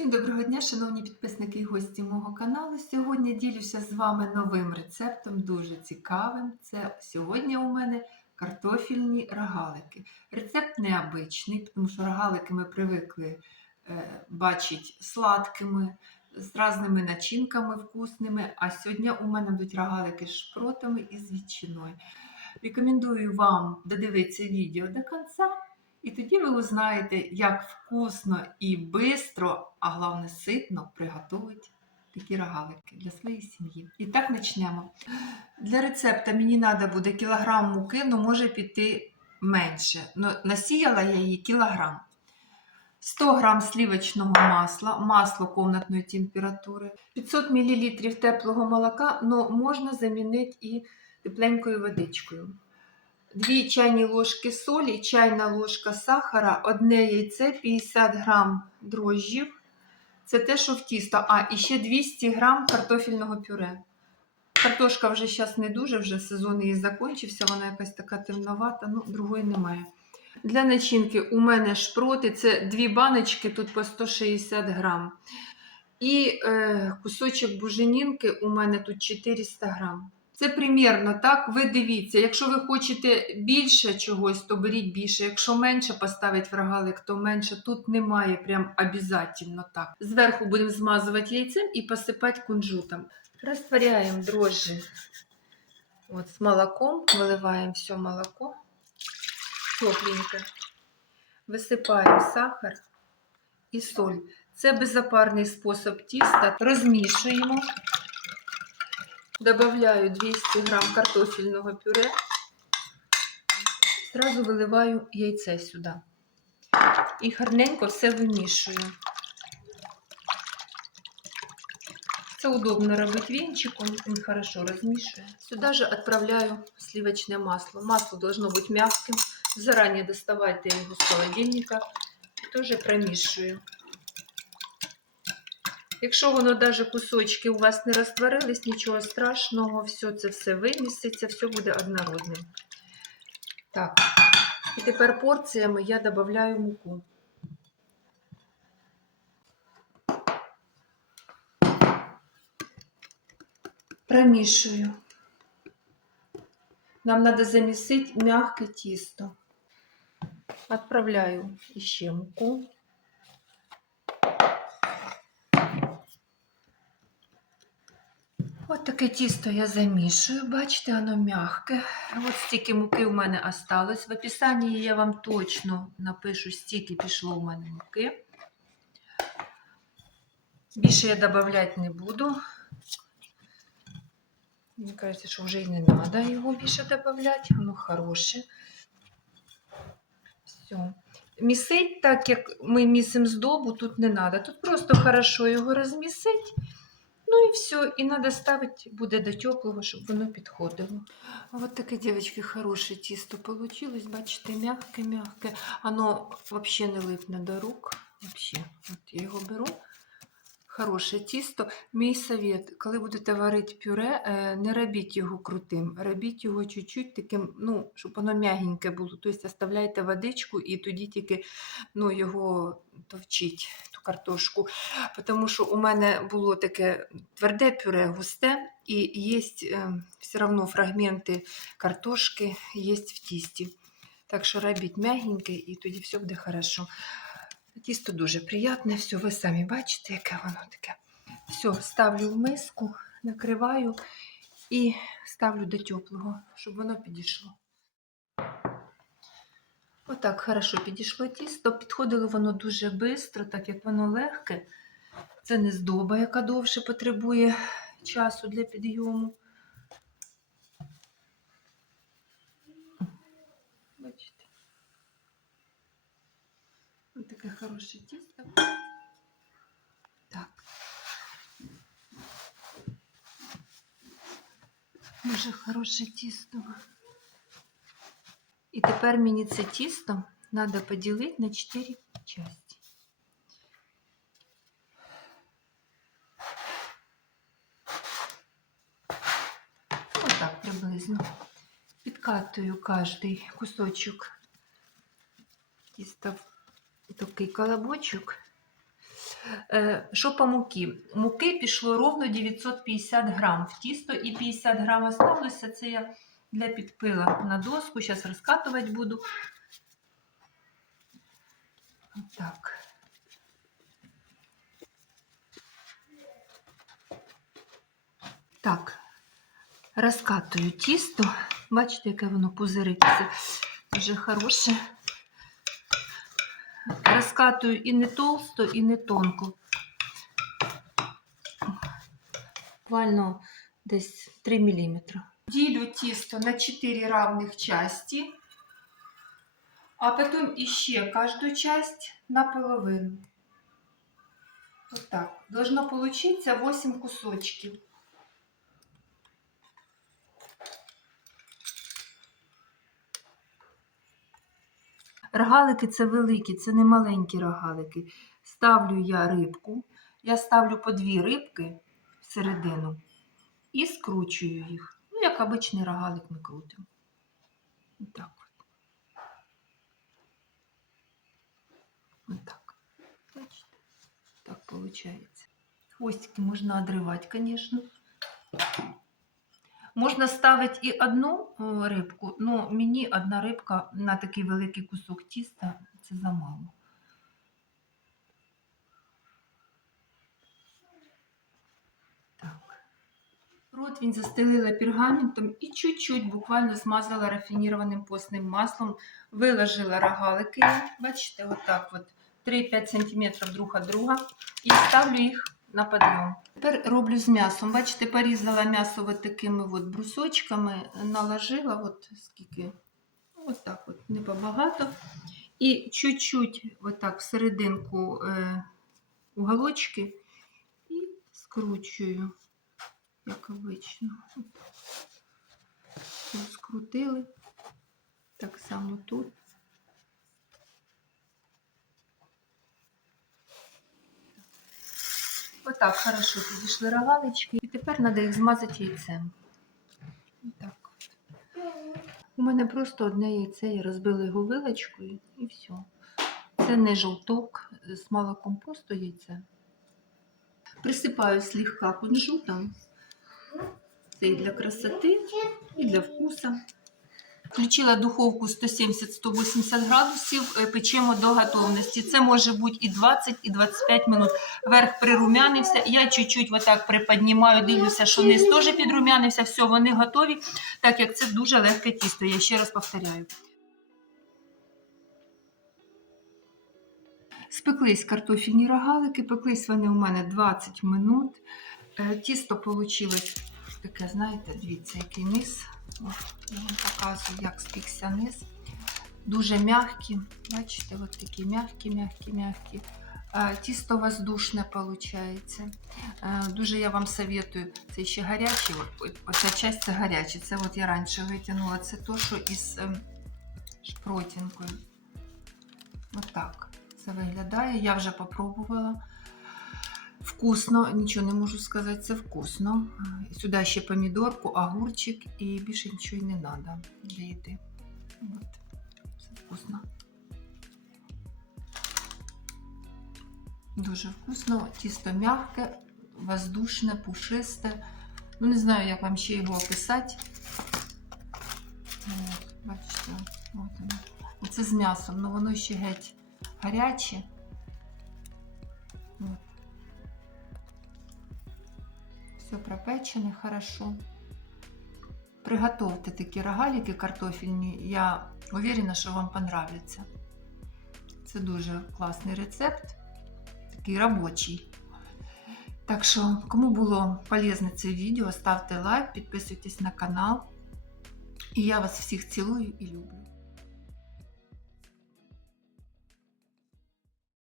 Всім доброго дня, шановні підписники і гості мого каналу. Сьогодні ділюся з вами новим рецептом, дуже цікавим. Це сьогодні у мене картофельні рогалики. Рецепт необичний, тому що рогалики ми привикли е, бачити сладкими, з різними начинками вкусними. А сьогодні у мене будуть рогалики з шпротами і з ветчиною. Рекомендую вам додивитися відео до кінця. І тоді ви узнаєте, як вкусно і бистро, а головне ситно приготувати такі рогалики для своєї сім'ї. І так почнемо. Для рецепта мені треба буде кілограм муки, але може піти менше. Но насіяла я її кілограм. 100 грам сливочного масла, масло комнатної температури, 500 мл теплого молока, але можна замінити і тепленькою водичкою. 2 чайні ложки солі, чайна ложка сахара, одне яйце, 50 грам дрожжів. Це те, що в тісто. А, і ще 200 грам картофельного пюре. Картошка вже зараз не дуже, вже сезон її закінчився, вона якась така темновата, ну, другої немає. Для начинки у мене шпроти, це дві баночки, тут по 160 грам. І е, кусочок буженінки у мене тут 400 грам. Це примірно так. Ви дивіться, якщо ви хочете більше чогось, то беріть більше. Якщо менше поставить в то менше. Тут немає прям обов'язково так. Зверху будемо змазувати яйцем і посипати кунжутом. Растворяємо дрожжі от, з молоком, виливаємо все молоко тепленьке. Висипаємо сахар і соль. Це безопарний спосіб тіста. Розмішуємо. Добавляю 200 грам картофельного пюре. Сразу виливаю яйце сюди. І гарненько все вимішую. Це удобно робити венчиком, він хорошо розмішує. Сюди же відправляю сливочне масло. Масло должно бути м'яким. Заранее доставайте його з холодильника і теж промішую. Якщо воно навіть кусочки у вас не розтворились, нічого страшного, все це все виміститься, все буде однородним. Так, і тепер порціями я додаю муку. Промішую. Нам треба замісити м'яке тісто. Отправляю ще муку. От таке тісто я замішую, бачите, воно м'яке. От стільки муки у мене осталось. В описанні я вам точно напишу, стільки пішло у мене муки. Більше я додавати не буду. Мені кажеться, що вже і не треба його більше додавати, воно хороше. Все. Місить, так як ми місимо здобу, тут не треба. Тут просто хорошо його розмісить. Ну і все, і треба ставити буде до теплого, щоб воно підходило. Вот таке, дівчатки, хороше тісто получилось. Бачите, м'яке-м'яке. Оно взагалі не липне до рук. Вообще. От я його беру. Хороше тісто. Мій совет, коли будете варити пюре, е, не робіть його крутим, робіть його чуть-чуть таким, ну, щоб воно м'ягеньке було. Тобто оставляйте водичку і тоді тільки ну, його товчіть, ту картошку. Тому що у мене було таке тверде пюре, густе, і є все одно фрагменти картошки є в тісті. Так що робіть м'ягеньке і тоді все буде хорошо. Тісто дуже приємне, все, ви самі бачите, яке воно таке. Все, ставлю в миску, накриваю і ставлю до теплого, щоб воно підійшло. Отак хорошо підійшло тісто. Підходило воно дуже швидко, так як воно легке. Це не здоба, яка довше потребує часу для підйому. Бачите. Ось таке хороше тісто. Так. Дуже хороше тісто. І тепер мені це тісто треба поділити на 4 частини. Отак приблизно. Підкатую кожний кусочок тіста в такий колобочок. Е, Що по муки? Муки пішло ровно 950 грам в тісто і 50 грам осталося. Це я для підпила на доску. Зараз розкатувати буду. Так. Так, розкатую тісто. Бачите, яке воно пузириться. Дуже хороше. Розкатую і не толсто, і не тонко. Буквально десь 3 мм. Ділю тісто на 4 равних части, а потім іще кожну часть на половину. Вот так. Должно получиться 8 кусочків. Рогалики це великі, це не маленькі рогалики. Ставлю я рибку. Я ставлю по дві рибки всередину і скручую їх. Ну, як обичний рогалик ми крутимо. Отак. Отак. Бачите? Так виходить. Хвостики можна відривати, звісно. Можна ставити і одну е, рибку, але мені одна рибка на такий великий кусок тіста це замало. Так. Рот він застелила пергаментом і чуть-чуть буквально змазала рафінірованим постним маслом, виложила рогалики, бачите, отак от 3-5 см друг від друга і ставлю їх на підйом. Тепер роблю з м'ясом. Бачите, порізала м'ясо от такими от брусочками, наложила от скільки, от так от, не побагато. І чуть-чуть отак всерединку е, уголочки і скручую, як обично. Скрутили. Так само тут. Отак хорошо підійшли рогалички. І тепер треба їх змазати яйцем. Отак. У мене просто одне яйце, я розбила його вилочкою і все. Це не жовток з молоком, просто яйце. Присипаю слегка кунжутом. Це і для красоти, і для вкуса. Включила духовку 170-180 градусів, е, печемо до готовності. Це може бути і 20, і 25 минут. Верх прирумянився. Я чуть-чуть отак приподнімаю, дивлюся, що низ теж підрумянився. Все, вони готові, так як це дуже легке тісто. Я ще раз повторяю. Спеклись картофельні рогалики, пеклись вони у мене 20 минут. Е, Тісто вийшло таке, знаєте, дивіться, який низ. От, я вам показую, як спікся низ. Дуже м'які. Бачите, от такі м'які, м'які, м'які. Е, Тісто воздушне виходить. Дуже я вам советую. Це ще гаряче. От- Оця часть це гаряче. Це от я раніше витягнула. Це то, що із ем, шпротінкою. Отак це виглядає. Я вже попробувала. Вкусно, нічого не можу сказати, це вкусно. Сюди ще помідорку, огурчик і більше нічого не треба для їди. От. Все вкусно. Дуже вкусно, тісто м'яке, воздушне, пушисте. Ну, не знаю, як вам ще його описати. От, бачите, от воно. Оце з м'ясом, але воно ще геть гаряче. От. Все пропечене, хорошо. Приготовьте такі рогалики картофельні. Я уверена, що вам понравляться. Це дуже класний рецепт, такий робочий. Так що, кому було полезне це відео, ставте лайк, підписуйтесь на канал. І я вас всіх цілую і люблю.